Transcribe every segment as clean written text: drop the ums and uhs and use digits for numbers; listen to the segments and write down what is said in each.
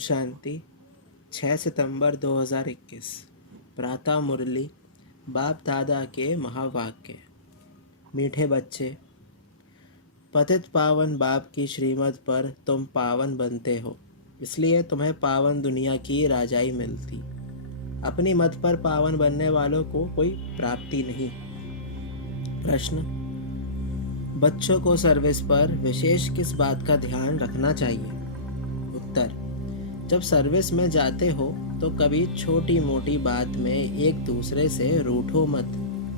शांति। 6 सितंबर 2021। प्रातः मुरली। बाप दादा के महावाक्य। मीठे बच्चे, पतित पावन बाप की श्रीमत पर तुम पावन बनते हो, इसलिए तुम्हें पावन दुनिया की राजाई मिलती। अपनी मत पर पावन बनने वालों को कोई प्राप्ति नहीं। प्रश्न: बच्चों को सर्विस पर विशेष किस बात का ध्यान रखना चाहिए? उत्तर: जब सर्विस में जाते हो तो कभी छोटी मोटी बात में एक दूसरे से रूठो मत,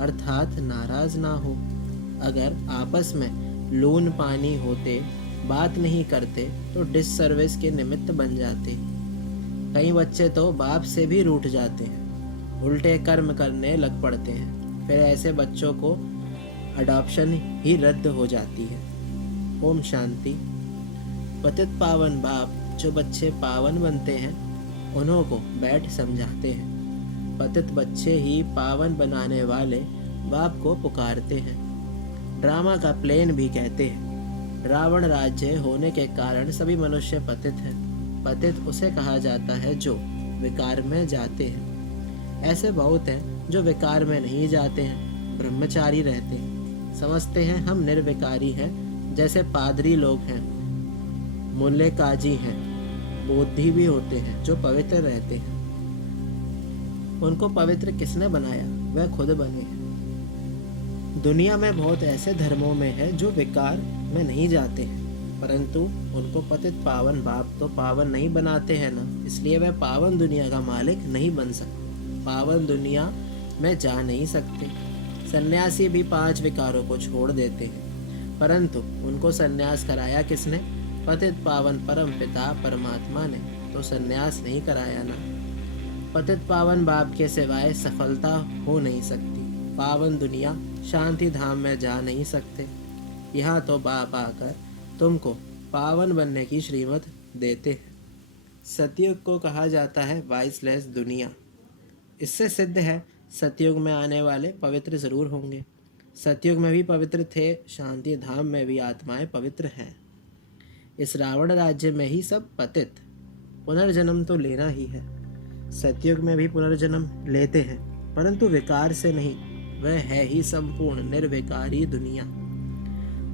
अर्थात नाराज ना हो। अगर आपस में लून पानी होते, बात नहीं करते तो डिससर्विस के निमित्त बन जाते। कई बच्चे तो बाप से भी रूठ जाते हैं, उल्टे कर्म करने लग पड़ते हैं। फिर ऐसे बच्चों को अडॉप्शन ही रद्द हो जाती है। ओम शांति। पतित पावन बाप जो बच्चे पावन बनते हैं उन्हों को बैठ समझाते हैं। पतित बच्चे ही पावन बनाने वाले बाप को पुकारते हैं। ड्रामा का प्लेन भी कहते हैं। रावण राज्य होने के कारण सभी मनुष्य पतित हैं। पतित उसे कहा जाता है जो विकार में जाते हैं। ऐसे बहुत हैं जो विकार में नहीं जाते हैं, ब्रह्मचारी रहते हैं, समझते हैं हम निर्विकारी हैं, जैसे पादरी लोग हैं, मुल्ले काजी हैं, बोधि भी होते हैं जो पवित्र रहते हैं। उनको पवित्र किसने बनाया? वह खुद बने हैं। दुनिया में बहुत ऐसे धर्मों में है जो विकार में नहीं जाते हैं, परंतु उनको पतित पावन बाप तो पावन नहीं बनाते हैं ना, इसलिए वह पावन दुनिया का मालिक नहीं बन सकते, पावन दुनिया में जा नहीं सकते। सन्यासी भी 5 विकारों को छोड़ देते हैं, परंतु उनको सन्यास कराया किसने? पतित पावन परम पिता परमात्मा ने तो सन्यास नहीं कराया ना। पतित पावन बाप के सिवाय सफलता हो नहीं सकती। पावन दुनिया शांति धाम में जा नहीं सकते। यहाँ तो बाप आकर तुमको पावन बनने की श्रीमत देते हैं। सतयुग को कहा जाता है वाइसलेस दुनिया। इससे सिद्ध है सतयुग में आने वाले पवित्र जरूर होंगे। सतयुग में भी पवित्र थे, शांति धाम में भी आत्माएं पवित्र हैं। इस रावण राज्य में ही सब पतित। पुनर्जन्म तो लेना ही है। सतयुग में भी पुनर्जन्म लेते हैं, परंतु विकार से नहीं। वह है ही संपूर्ण निर्विकारी दुनिया।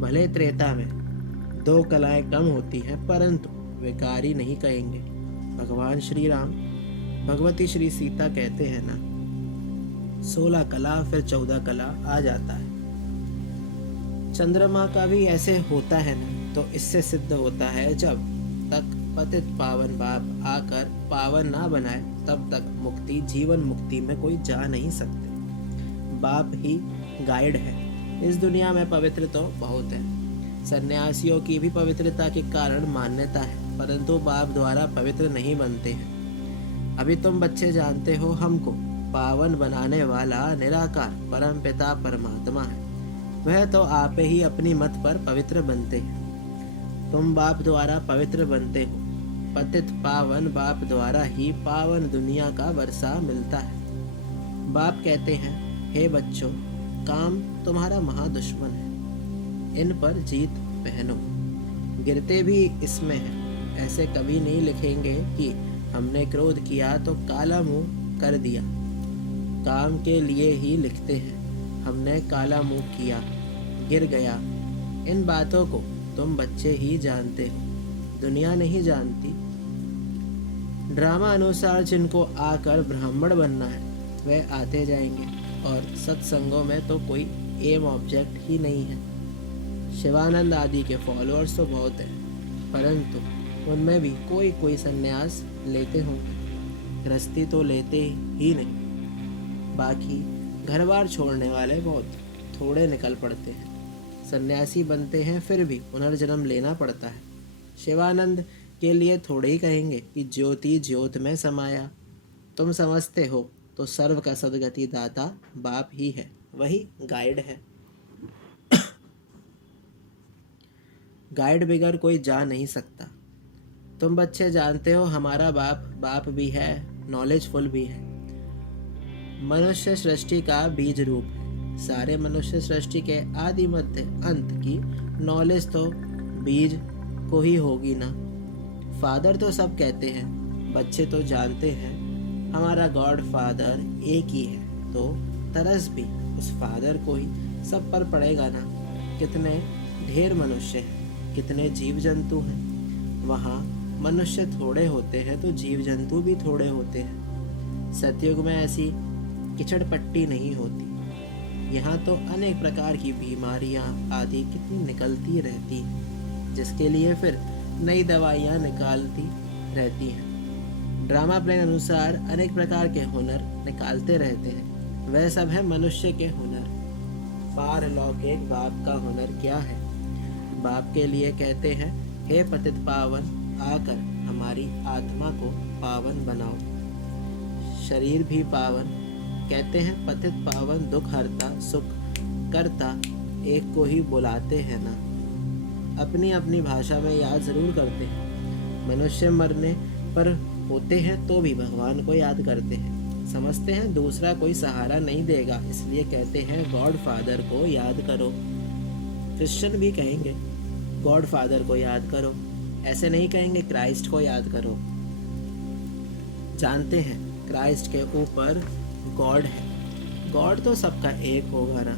भले त्रेता में 2 कलाएं कम होती हैं, परंतु विकारी नहीं कहेंगे। भगवान श्री राम भगवती श्री सीता कहते हैं ना, 16 कला फिर 14 कला आ जाता है। चंद्रमा का भी ऐसे होता है ना, तो इससे सिद्ध होता है जब तक पतित पावन बाप आकर पावन ना बनाए तब तक मुक्ति, जीवन मुक्ति में कोई जा नहीं सकते। बाप ही गाइड है। इस दुनिया में पवित्र तो बहुत है। सन्यासियों की भी पवित्रता के कारण मान्यता है, परंतु बाप द्वारा पवित्र नहीं बनते हैं। अभी तुम बच्चे जानते हो हमको पावन बनाने वाला निराकार परम पिता परमात्मा है। वह तो आप ही अपनी मत पर पवित्र बनते हैं। तुम बाप द्वारा पवित्र बनते हो। पतित पावन बाप द्वारा ही पावन दुनिया का वर्षा मिलता है। बाप कहते हैं, हे बच्चों, काम तुम्हारा महादुश्मन है, इन पर जीत पहनो। गिरते भी इसमें हैं। ऐसे कभी नहीं लिखेंगे कि हमने क्रोध किया तो काला मुंह कर दिया। काम के लिए ही लिखते हैं, हमने काला मुंह किया, गिर गया। इन बातों को तुम बच्चे ही जानते हो, दुनिया नहीं जानती। ड्रामा अनुसार जिनको आकर ब्राह्मण बनना है वह आते जाएंगे, और सत्संगों में तो कोई एम ऑब्जेक्ट ही नहीं है। शिवानंद आदि के फॉलोअर्स तो बहुत हैं, परंतु उनमें भी कोई कोई सन्यास लेते होंगे, गृहस्थी तो लेते ही नहीं। बाकी घर बार छोड़ने वाले बहुत थोड़े निकल पड़ते हैं। सन्यासी बनते हैं फिर भी पुनर्जन्म लेना पड़ता है। शिवानंद के लिए थोड़े ही कहेंगे कि ज्योति ज्योत में समाया। तुम समझते हो तो सर्व का सदगति दाता बाप ही है, वही गाइड है। गाइड बगैर कोई जा नहीं सकता। तुम बच्चे जानते हो हमारा बाप भी है, नॉलेजफुल भी है। मनुष्य सृष्टि का बीज रूप है। सारे मनुष्य सृष्टि के आदि मध्य अंत की नॉलेज तो बीज को ही होगी ना। फादर तो सब कहते हैं, बच्चे तो जानते हैं हमारा गॉड फादर एक ही है, तो तरस भी उस फादर को ही सब पर पड़ेगा ना। कितने ढेर मनुष्य हैं, कितने जीव जंतु हैं। वहाँ मनुष्य थोड़े होते हैं तो जीव जंतु भी थोड़े होते हैं। सतयुग में ऐसी किचड़पट्टी नहीं होती। यहाँ तो अनेक प्रकार की बीमारियाँ आदि कितनी निकलती रहती हैं, जिसके लिए फिर नई दवाइयाँ निकालती रहती हैं। ड्रामा प्लेन अनुसार अनेक प्रकार के हुनर निकालते रहते हैं। वह सब है मनुष्य के हुनर। पारलौकिक बाप का हुनर क्या है? बाप के लिए कहते हैं, हे पतित पावन, आकर हमारी आत्मा को पावन बनाओ। शरीर भी पावन, कहते हैं पतित पावन, दुख हरता सुख करता, एक को ही बुलाते हैं ना। अपनी अपनी भाषा में याद जरूर करते हैं। मनुष्य मरने पर होते हैं तो भी भगवान को याद करते हैं। समझते हैं दूसरा कोई सहारा नहीं देगा, इसलिए कहते हैं गॉड फादर को याद करो। क्रिश्चियन भी कहेंगे गॉड फादर को याद करो, ऐसे नहीं कहेंगे क्राइस्ट को याद करो। जानते हैं क्राइस्ट के ऊपर गॉड है। गॉड तो सबका एक होगा ना।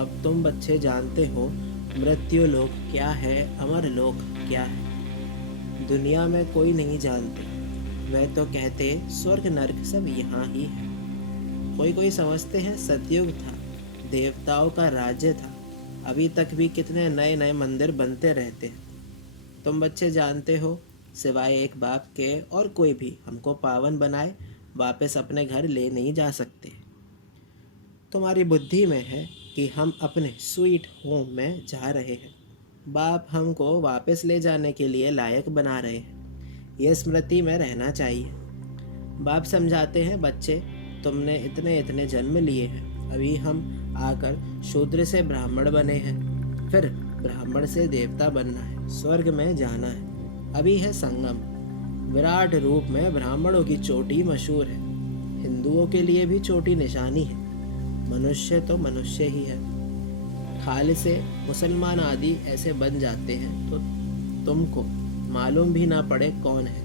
अब तुम बच्चे जानते हो मृत्यु लोक क्या है, अमर लोक क्या है। दुनिया में कोई नहीं जानते। वह तो कहते स्वर्ग नरक सब यहाँ ही है। कोई कोई समझते हैं सतयुग था, देवताओं का राज्य था। अभी तक भी कितने नए नए मंदिर बनते रहते हैं। तुम बच्चे जानते हो सिवाय एक बाप के और कोई भी हमको पावन बनाए वापस अपने घर ले नहीं जा सकते। तुम्हारी बुद्धि में है कि हम अपने स्वीट होम में जा रहे हैं। बाप हमको वापस ले जाने के लिए लायक बना रहे हैं। यह स्मृति में रहना चाहिए। बाप समझाते हैं, बच्चे तुमने इतने इतने जन्म लिए हैं। अभी हम आकर शूद्र से ब्राह्मण बने हैं, फिर ब्राह्मण से देवता बनना है, स्वर्ग में जाना है। अभी है संगम। विराट रूप में ब्राह्मणों की चोटी मशहूर है। हिंदुओं के लिए भी चोटी निशानी है। मनुष्य तो मनुष्य ही है। खाल से मुसलमान आदि ऐसे बन जाते हैं तो तुमको मालूम भी ना पड़े कौन है।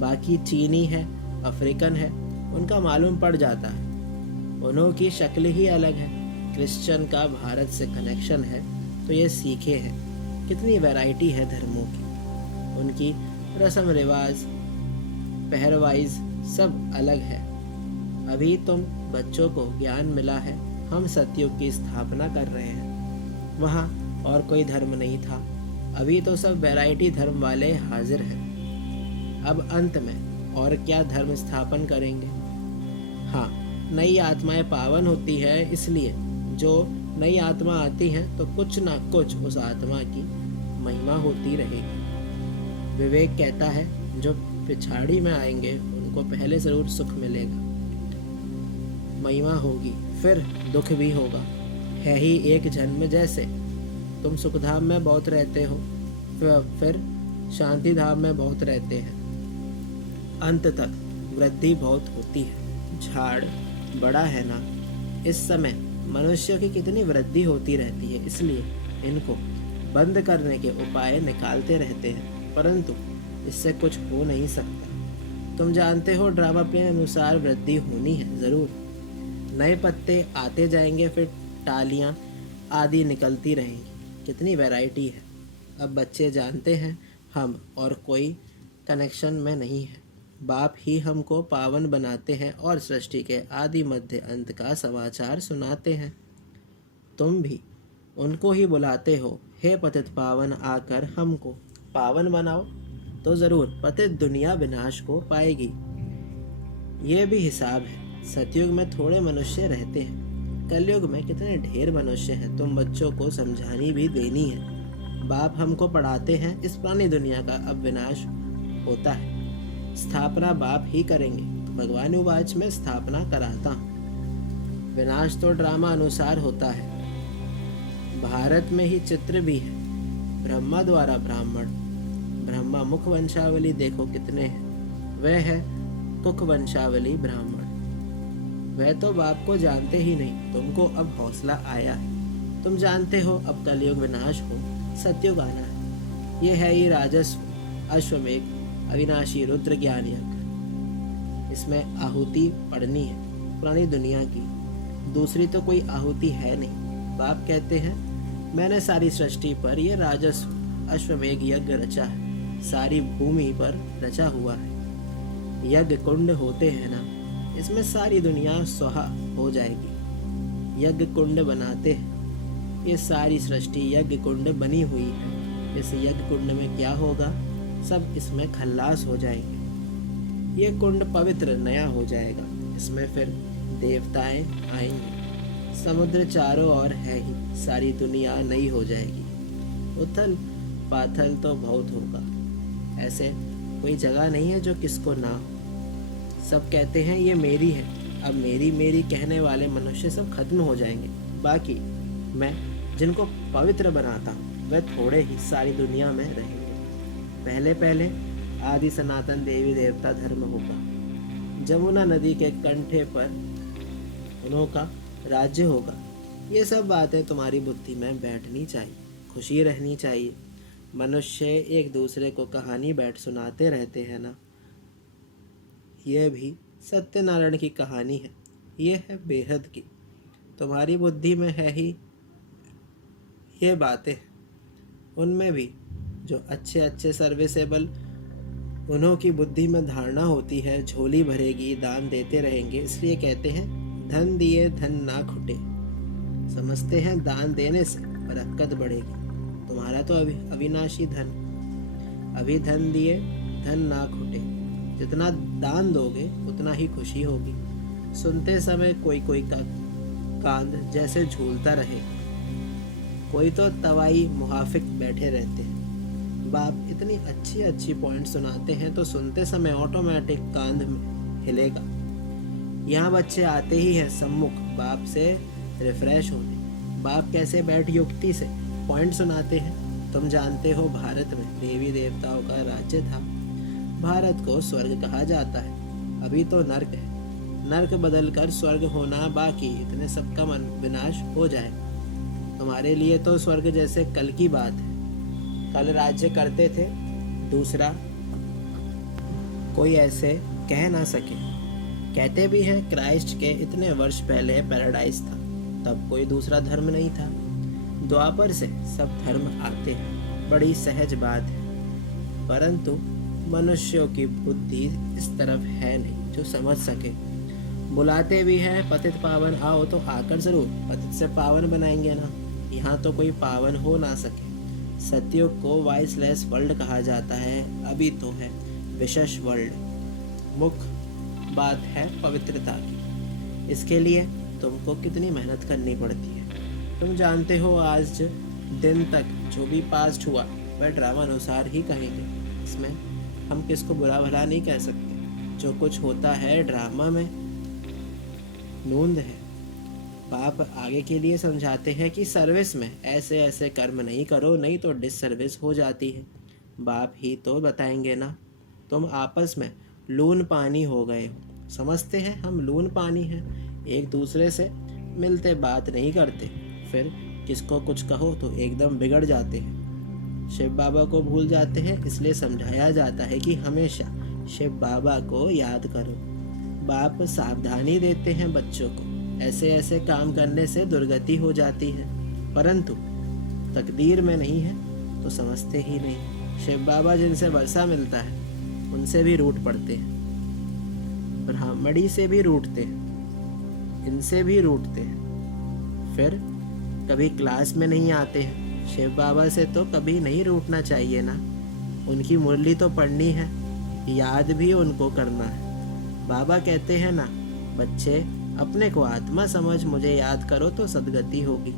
बाकी चीनी है, अफ्रीकन है, उनका मालूम पड़ जाता है। उन्हों की शक्ल ही अलग है। क्रिश्चियन का भारत से कनेक्शन है तो ये सीखे हैं। कितनी वैरायटी है धर्मों की, उनकी रस्म रिवाज, पहरवाइज सब अलग है। अभी तुम बच्चों को ज्ञान मिला है। हम सतयुग की स्थापना कर रहे हैं। वहाँ और कोई धर्म नहीं था। अभी तो सब वैरायटी धर्म वाले हाजिर हैं। अब अंत में और क्या धर्म स्थापन करेंगे? हाँ, नई आत्माएं पावन होती है, इसलिए जो नई आत्मा आती है तो कुछ ना कुछ उस आत्मा की महिमा होती रहेगी। विवेक कहता है जो पिछाड़ी में आएंगे उनको पहले जरूर सुख मिलेगा, महिमा होगी, फिर दुख भी होगा। है ही एक जन्म। जैसे तुम सुखधाम में बहुत रहते हो, फिर शांति धाम में बहुत रहते हैं। अंत तक वृद्धि बहुत होती है। झाड़ बड़ा है ना। इस समय मनुष्य की कितनी वृद्धि होती रहती है, इसलिए इनको बंद करने के उपाय निकालते रहते हैं, परंतु इससे कुछ हो नहीं सकता। तुम जानते हो ड्रामा प्ले अनुसार वृद्धि होनी है जरूर। नए पत्ते आते जाएंगे, फिर टालियाँ आदि निकलती रहेंगी। कितनी वैरायटी है। अब बच्चे जानते हैं हम और कोई कनेक्शन में नहीं है। बाप ही हमको पावन बनाते हैं और सृष्टि के आदि मध्य अंत का समाचार सुनाते हैं। तुम भी उनको ही बुलाते हो, हे पतित पावन, आकर हमको पावन बनाओ, तो ज़रूर पतित दुनिया विनाश को पाएगी। ये भी हिसाब है। सतयुग में थोड़े मनुष्य रहते हैं, कलयुग में कितने ढेर मनुष्य हैं। तुम बच्चों को समझानी भी देनी है। बाप हमको पढ़ाते हैं इस पुरानी दुनिया का अब विनाश होता है, स्थापना बाप ही करेंगे। भगवानुवाच में स्थापना कराता हूँ। विनाश तो ड्रामा अनुसार होता है। भारत में ही चित्र भी है। ब्रह्मा द्वारा ब्राह्मण, ब्रह्मा मुख वंशावली देखो कितने हैं। वह है कुक वंशावली ब्राह्मण। वह तो बाप को जानते ही नहीं, तुमको अब हौसला आया है। तुम जानते हो अब कलयुग विनाश हो, सतयुग आना है। ये है ही राजस्व, अश्वमेघ, अविनाशी रुद्र ज्ञान यज्ञ। इसमें आहुति पड़नी है पुरानी दुनिया की, दूसरी तो कोई आहुति है नहीं। बाप कहते हैं मैंने सारी सृष्टि पर यह राजस्व अश्वमेघ यज्ञ रचा है, सारी भूमि पर रचा हुआ है। यज्ञ कुंड होते हैं ना, इसमें सारी दुनिया स्वाहा हो जाएगी। यज्ञ कुंड बनाते हैं, ये सारी सृष्टि यज्ञ कुंड बनी हुई है। इस यज्ञ कुंड में क्या होगा, सब इसमें खल्लास हो जाएंगे। ये कुंड पवित्र नया हो जाएगा, इसमें फिर देवताएं आएंगे। समुद्र चारों ओर है ही, सारी दुनिया नई हो जाएगी। उथल पाथल तो बहुत होगा, ऐसे कोई जगह नहीं है जो किसको ना हो। सब कहते हैं ये मेरी है, अब मेरी मेरी कहने वाले मनुष्य सब खत्म हो जाएंगे। बाकी मैं जिनको पवित्र बनाता हूँ वह थोड़े ही सारी दुनिया में रहेंगे। पहले पहले आदि सनातन देवी देवता धर्म होगा, जमुना नदी के कंठे पर उनका राज्य होगा। ये सब बातें तुम्हारी बुद्धि में बैठनी चाहिए, खुशी रहनी चाहिए। मनुष्य एक दूसरे को कहानी बैठ सुनाते रहते हैं ना, यह भी सत्यनारायण की कहानी है, ये है बेहद की। तुम्हारी बुद्धि में है ही ये बातें, उनमें भी जो अच्छे अच्छे सर्विसेबल उन्हों की बुद्धि में धारणा होती है झोली भरेगी, दान देते रहेंगे। इसलिए कहते हैं धन दिए धन ना खुटे। समझते हैं दान देने से बरकत बढ़ेगी। तुम्हारा तो अविनाशी धन, अभी धन दिए धन ना खुटे। जितना दान दोगे उतना ही खुशी होगी। सुनते समय कोई कोई का कांध जैसे झूलता रहे, कोई तो तवाई मुहाफिक बैठे रहते हैं। बाप इतनी अच्छी अच्छी पॉइंट सुनाते हैं तो सुनते समय ऑटोमेटिक कांध में हिलेगा। यहाँ बच्चे आते ही हैं सम्मुख बाप से रिफ्रेश होने। बाप कैसे बैठ युक्ति से पॉइंट सुनाते हैं। तुम जानते हो भारत में देवी देवताओं का राज्य था। भारत को स्वर्ग कहा जाता है, अभी तो नर्क है। नर्क बदल कर स्वर्ग होना बाकी, इतने सबका मन विनाश हो जाए। तुम्हारे लिए तो स्वर्ग जैसे कल की बात है। कल राज्य करते थे, दूसरा कोई ऐसे कह ना सके। कहते भी हैं क्राइस्ट के इतने वर्ष पहले पैराडाइज था, तब कोई दूसरा धर्म नहीं था। द्वापर से सब धर्म आते हैं, बड़ी सहज बात है। परंतु मनुष्यों की बुद्धि इस तरफ है नहीं जो समझ सके। बुलाते भी हैं पतित पावन आओ, तो आकर जरूर पतित से पावन बनाएंगे ना। यहाँ तो कोई पावन हो ना सके। सतयुग को वाइसलेस वर्ल्ड कहा जाता है, अभी तो है विशेष वर्ल्ड। मुख्य बात है पवित्रता की। इसके लिए तुमको कितनी मेहनत करनी पड़ती है। तुम जानते हो आज दिन तक जो भी पास्ट हुआ वह ड्रामा अनुसार ही कहेंगे। इसमें हम किसको बुरा भला नहीं कह सकते। जो कुछ होता है ड्रामा में नूंद है। बाप आगे के लिए समझाते हैं कि सर्विस में ऐसे ऐसे कर्म नहीं करो, नहीं तो डिससर्विस हो जाती है। बाप ही तो बताएंगे ना। तुम आपस में लून पानी हो गए हो। समझते हैं हम लून पानी हैं, एक दूसरे से मिलते बात नहीं करते, फिर किसको कुछ कहो तो एकदम बिगड़ जाते हैं। शिव बाबा को भूल जाते हैं, इसलिए समझाया जाता है कि हमेशा शिव बाबा को याद करो। बाप सावधानी देते हैं बच्चों को, ऐसे ऐसे काम करने से दुर्गति हो जाती है, परंतु तकदीर में नहीं है तो समझते ही नहीं। शिव बाबा जिनसे वर्षा मिलता है उनसे भी रूठ पड़ते हैं, ब्राह्मणी से भी रूठते हैं, इनसे भी रूठते हैं, फिर कभी क्लास में नहीं आते हैं। शिव बाबा से तो कभी नहीं रूठना चाहिए ना। उनकी मुरली तो पढ़नी है, याद भी उनको करना है। बाबा कहते हैं ना, बच्चे अपने को आत्मा समझ मुझे याद करो तो सदगति होगी।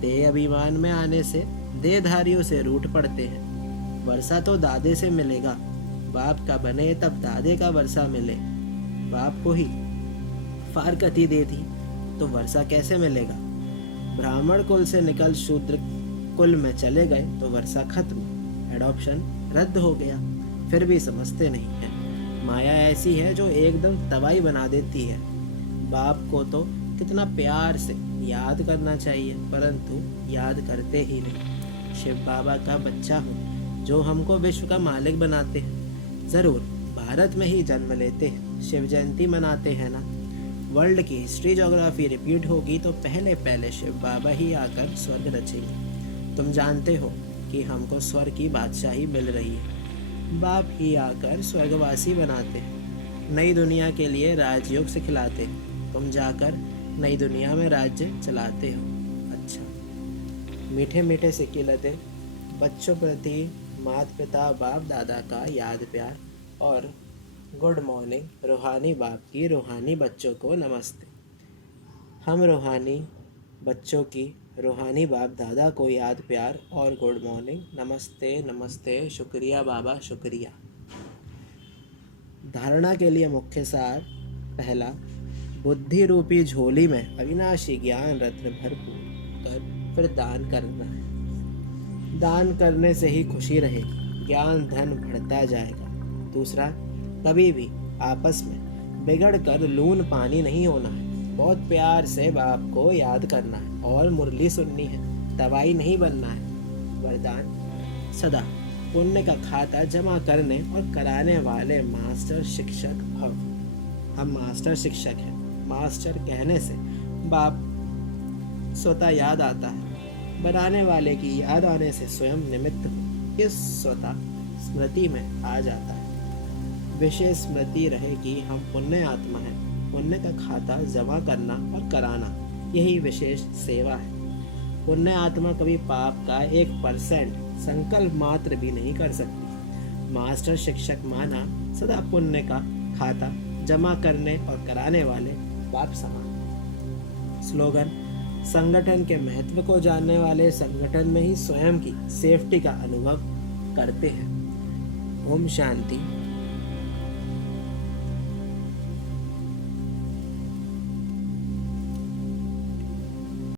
देह अभिमान में आने से देहधारियों से रूठ पड़ते हैं। वर्षा तो दादे से मिलेगा, बाप का बने तब दादे का वर्षा मिले। बाप को ही फारकती दे दी तो वर्षा कैसे मिलेगा। ब्राह्मण कुल से निकल शूद्र कुल में चले गए तो वर्षा खत्म, एडॉप्शन रद्द हो गया। फिर भी समझते नहीं है। माया ऐसी है जो एकदम तबाही बना देती है। बाप को तो कितना प्यार से याद करना चाहिए, परंतु याद करते ही नहीं। शिव बाबा का बच्चा हूँ जो हमको विश्व का मालिक बनाते हैं। ज़रूर, भारत में ही जन्म लेते हैं, शिव जयंती मनाते हैं ना। वर्ल्ड की हिस्ट्री ज्योग्राफी रिपीट होगी तो पहले पहले शिव बाबा ही आकर स्वर्ग रचेंगे। तुम जानते हो कि हमको स्वर्ग की बादशाही मिल रही है। बाप ही आकर स्वर्गवासी बनाते हैं, नई दुनिया के लिए राजयोग सिखलाते हैं। तुम जाकर नई दुनिया में राज्य चलाते हो। अच्छा, मीठे मीठे सिक्की बच्चों प्रति माता पिता बाप दादा का याद प्यार और गुड मॉर्निंग रूहानी बाप की रूहानी बच्चों को नमस्ते। हम रूहानी बच्चों की रूहानी बाप दादा को याद प्यार और गुड मॉर्निंग, नमस्ते नमस्ते, शुक्रिया बाबा शुक्रिया। धारणा के लिए मुख्य सार। पहला, बुद्धि रूपी झोली में अविनाशी ज्ञान रत्न भरपूर कर फिर दान करना है। दान करने से ही खुशी रहेगी, ज्ञान धन बढ़ता जाएगा। दूसरा, कभी भी आपस में बिगड़ कर लून पानी नहीं होना है। बहुत प्यार से बाप को याद करना है और मुरली सुननी है, दवाई नहीं बनना है। वरदान, सदा पुण्य का खाता जमा करने और कराने वाले मास्टर शिक्षक भव। हम मास्टर शिक्षक हैं। मास्टर कहने से बाप स्वतः याद आता है, बनाने वाले की याद आने से स्वयं निमित्त इस स्वतः स्मृति में आ जाता है। विशेष स्मृति रहे कि हम पुण्य आत्मा हैं। पुण्य का खाता जमा करना और कराना, यही विशेष सेवा है। पुण्य आत्मा कभी पाप का 1% संकल्प मात्र भी नहीं कर सकती। मास्टर शिक्षक माना सदा पुण्य का खाता जमा करने और कराने वाले बाप समान। स्लोगन, संगठन के महत्व को जानने वाले संगठन में ही स्वयं की सेफ्टी का अनुभव करते हैं। ओम शांति।